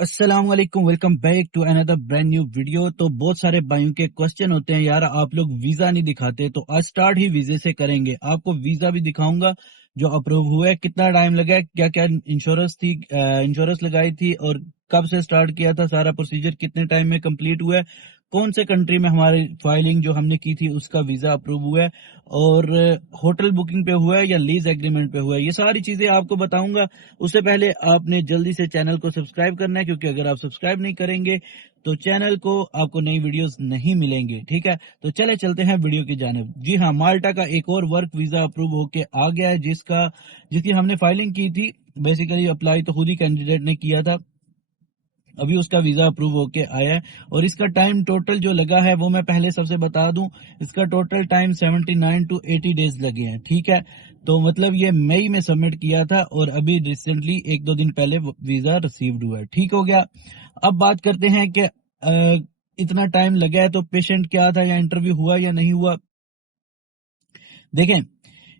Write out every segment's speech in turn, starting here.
अस्सलाम वालेकुम, welcome back to another brand new video. तो बहुत सारे भाइयों के क्वेश्चन होते हैं, यार आप लोग वीजा नहीं दिखाते, तो आज स्टार्ट ही वीजे से करेंगे। आपको वीजा भी दिखाऊंगा जो अप्रूव हुआ है, कितना टाइम लगा है, क्या क्या इंश्योरेंस थी, इंश्योरेंस लगाई थी और कब से स्टार्ट किया था, सारा प्रोसीजर कितने टाइम में कंप्लीट हुआ है, कौन से कंट्री में हमारी फाइलिंग जो हमने की थी उसका वीजा अप्रूव हुआ है, और होटल बुकिंग पे हुआ है या लीज एग्रीमेंट पे हुआ है, ये सारी चीजें आपको बताऊंगा। उससे पहले आपने जल्दी से चैनल को सब्सक्राइब करना है, क्योंकि अगर आप सब्सक्राइब नहीं करेंगे तो चैनल को आपको नई वीडियोस नहीं मिलेंगे। ठीक है, तो चले चलते हैं वीडियो की जानिब। जी हाँ, माल्टा का एक और वर्क वीजा अप्रूव होके आ गया है, जिसकी हमने फाइलिंग की थी। बेसिकली अप्लाई तो खुद ही कैंडिडेट ने किया था, अभी उसका वीजा अप्रूव होके आया है। और इसका टाइम टोटल जो लगा है वो मैं पहले सबसे बता दूं, इसका टोटल टाइम 79 टू 80 डेज लगे हैं। ठीक है, तो मतलब ये मई में सबमिट किया था और अभी रिसेंटली एक दो दिन पहले वीजा रिसीव्ड हुआ है। ठीक हो गया। अब बात करते हैं कि इतना टाइम लगा है तो पेशेंट क्या था या इंटरव्यू हुआ या नहीं हुआ। देखें,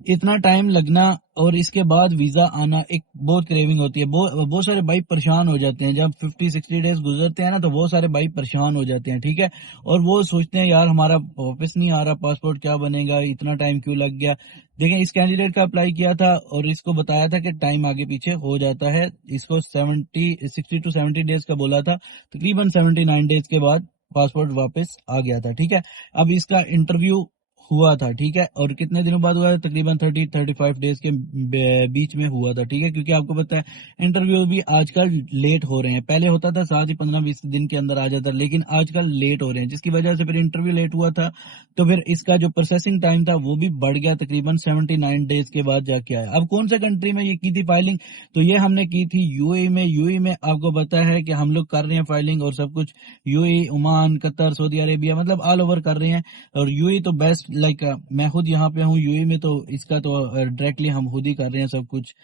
इतना टाइम लगना और इसके बाद वीजा आना एक बहुत क्रेविंग होती है। बहुत सारे भाई परेशान हो जाते हैं जब 50-60 डेज गुजरते हैं ना, तो बहुत सारे भाई परेशान हो जाते हैं। ठीक है, और वो सोचते हैं यार हमारा वापस नहीं आ रहा पासपोर्ट, क्या बनेगा, इतना टाइम क्यों लग गया। देखें, इस कैंडिडेट का अप्लाई किया था और इसको बताया था कि टाइम आगे पीछे हो जाता है। इसको 60 टू 70 डेज का बोला था, तकरीबन 79 डेज के बाद पासपोर्ट वापस आ गया था। ठीक है, अब इसका इंटरव्यू हुआ था। ठीक है, और कितने दिनों बाद हुआ है, तकरीबन 30-35 डेज के बीच में हुआ था। ठीक है, क्योंकि आपको पता है इंटरव्यू भी आजकल लेट हो रहे हैं। पहले होता था साथ ही 15-20 दिन के अंदर आ जाता, लेकिन आजकल लेट हो रहे हैं, जिसकी वजह से फिर इंटरव्यू लेट हुआ था। तो फिर इसका जो प्रोसेसिंग टाइम था वो भी बढ़ गया, तकरीबन 79 डेज के बाद जाके आया। अब कौन सा कंट्री में ये की थी फाइलिंग, तो ये हमने की थी यूएई में। यूएई में आपको पता है कि हम लोग कर रहे हैं फाइलिंग और सब कुछ, UAE, Oman, Qatar, Saudi Arabia, मतलब ऑल ओवर कर रहे हैं। और यूएई तो बेस्ट, लाइक मैं खुद यहाँ पे हूँ यूएई में, तो इसका तो डायरेक्टली हम खुद ही कर रहे हैं सब कुछ।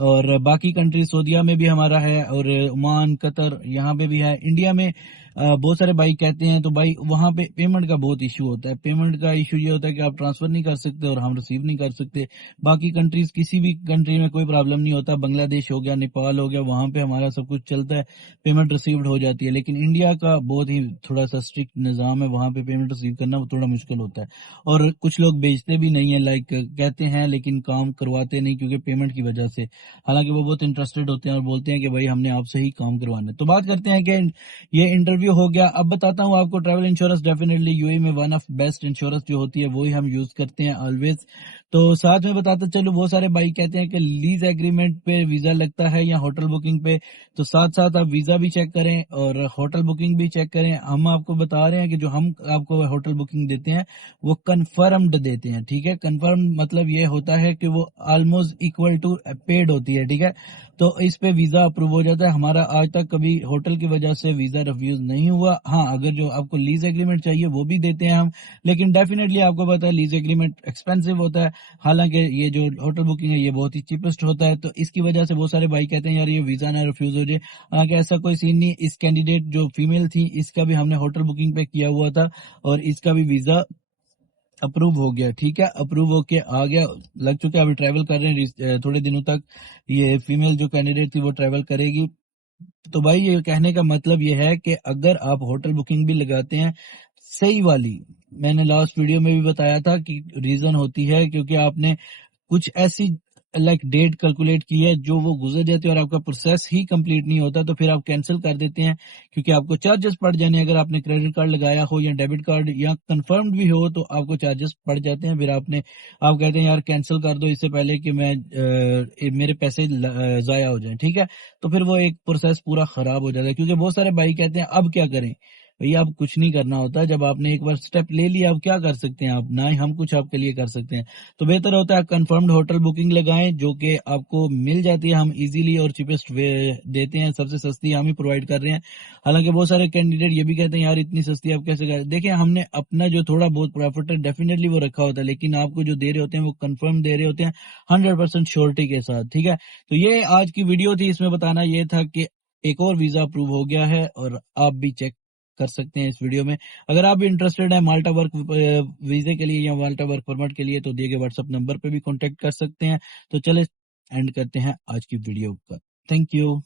और बाकी कंट्री सऊदीया में भी हमारा है, और ओमान, कतर यहाँ पे भी है। इंडिया में बहुत सारे भाई कहते हैं, तो भाई वहाँ पे पेमेंट का बहुत इशू होता है। पेमेंट का इशू ये होता है कि आप ट्रांसफर नहीं कर सकते और हम रिसीव नहीं कर सकते। बाकी कंट्रीज, किसी भी कंट्री में कोई प्रॉब्लम नहीं होता, बांग्लादेश हो गया, नेपाल हो गया, वहाँ पे हमारा सब कुछ चलता है, पेमेंट रिसीव्ड हो जाती है। लेकिन इंडिया का बहुत ही थोड़ा सा स्ट्रिक्ट निज़ाम है, वहाँ पे पेमेंट रिसीव करना वो थोड़ा मुश्किल होता है। और कुछ लोग बेचते भी नहीं है, लाइक कहते हैं लेकिन काम करवाते नहीं, क्योंकि पेमेंट की वजह से। हालांकि वो बहुत इंटरेस्टेड होते हैं और बोलते हैं कि भाई हमने आपसे ही काम करवाना है। तो बात करते हैं कि ये इंटरव्यू हो गया। अब बताता हूँ आपको ट्रैवल इंश्योरेंस, डेफिनेटली यूएई में वन ऑफ बेस्ट इंश्योरेंस जो होती है वही हम यूज करते हैं ऑलवेज। तो साथ में बताता चलो, बहुत सारे भाई कहते हैं कि लीज एग्रीमेंट पे वीजा लगता है या होटल बुकिंग पे, तो साथ साथ आप वीजा भी चेक करें और होटल बुकिंग भी चेक करें। हम आपको बता रहे हैं कि जो हम आपको होटल बुकिंग देते हैं वो कंफर्म्ड देते हैं। ठीक है, कंफर्म मतलब ये होता है कि वो ऑलमोस्ट इक्वल टू पेड होती है। ठीक है, तो इस पे वीजा अप्रूव हो जाता है। हमारा आज तक कभी होटल की वजह से वीजा रिफ्यूज नहीं हुआ। हाँ, अगर जो आपको लीज एग्रीमेंट चाहिए वो भी देते हैं हम, लेकिन डेफिनेटली आपको पता है लीज एग्रीमेंट एक्सपेंसिव होता है। हालांकि ये जो होटल बुकिंग है ये बहुत ही चीपेस्ट होता है, तो इसकी वजह से बहुत सारे भाई कहते हैं यार ये वीजा ना रिफ्यूज हो जाए। हालांकि ऐसा कोई सीन नहीं। इस कैंडिडेट जो फीमेल थी, इसका भी हमने होटल बुकिंग पे किया हुआ था और इसका भी वीजा अप्रूव हो गया। ठीक है, अप्रूव होके आ गया, लग चुका है। अभी ट्रैवल कर रहे हैं थोड़े दिनों तक। ये फीमेल जो कैंडिडेट थी वो ट्रैवल करेगी। तो भाई ये कहने का मतलब ये है कि अगर आप होटल बुकिंग भी लगाते हैं सही वाली, मैंने लास्ट वीडियो में भी बताया था कि रीजन होती है क्योंकि आपने कुछ ऐसी लाइक डेट कैलकुलेट की है जो वो गुजर जाती है और आपका प्रोसेस ही कंप्लीट नहीं होता, तो फिर आप कैंसिल कर देते हैं, क्योंकि आपको चार्जेस पड़ जाने। अगर आपने क्रेडिट कार्ड लगाया हो या डेबिट कार्ड या कंफर्म्ड भी हो तो आपको चार्जेस पड़ जाते हैं। फिर आप कहते हैं यार कैंसिल कर दो इससे पहले कि मेरे पैसे जाया हो जाए। ठीक है, तो फिर वो एक प्रोसेस पूरा खराब हो जाता है। क्योंकि बहुत सारे भाई कहते हैं अब क्या करें, भैया अब कुछ नहीं करना होता। जब आपने एक बार स्टेप ले लिया, अब क्या कर सकते हैं आप, ना ही हम कुछ आपके लिए कर सकते हैं। तो बेहतर होता है कंफर्म्ड होटल बुकिंग लगाएं, जो कि आपको मिल जाती है। हम इजीली और चीपेस्ट वे देते हैं, सबसे सस्ती हम ही प्रोवाइड कर रहे हैं। हालांकि बहुत सारे कैंडिडेट ये भी कहते हैं यार इतनी सस्ती आप कैसे कर। देखिए, हमने अपना जो थोड़ा बहुत प्रॉफिट है डेफिनेटली वो रखा होता है, लेकिन आपको जो दे रहे होते हैं वो कंफर्म दे रहे होते हैं 100% श्योरिटी के साथ। ठीक है, तो ये आज की वीडियो थी, इसमें बताना ये था कि एक और वीजा अप्रूव हो गया है और आप भी चेक कर सकते हैं इस वीडियो में। अगर आप भी इंटरेस्टेड है माल्टा वर्क वीजे के लिए या माल्टा वर्क परमिट के लिए, तो दिए गए व्हाट्सएप नंबर पे भी कांटेक्ट कर सकते हैं। तो चले एंड करते हैं आज की वीडियो का। Thank you.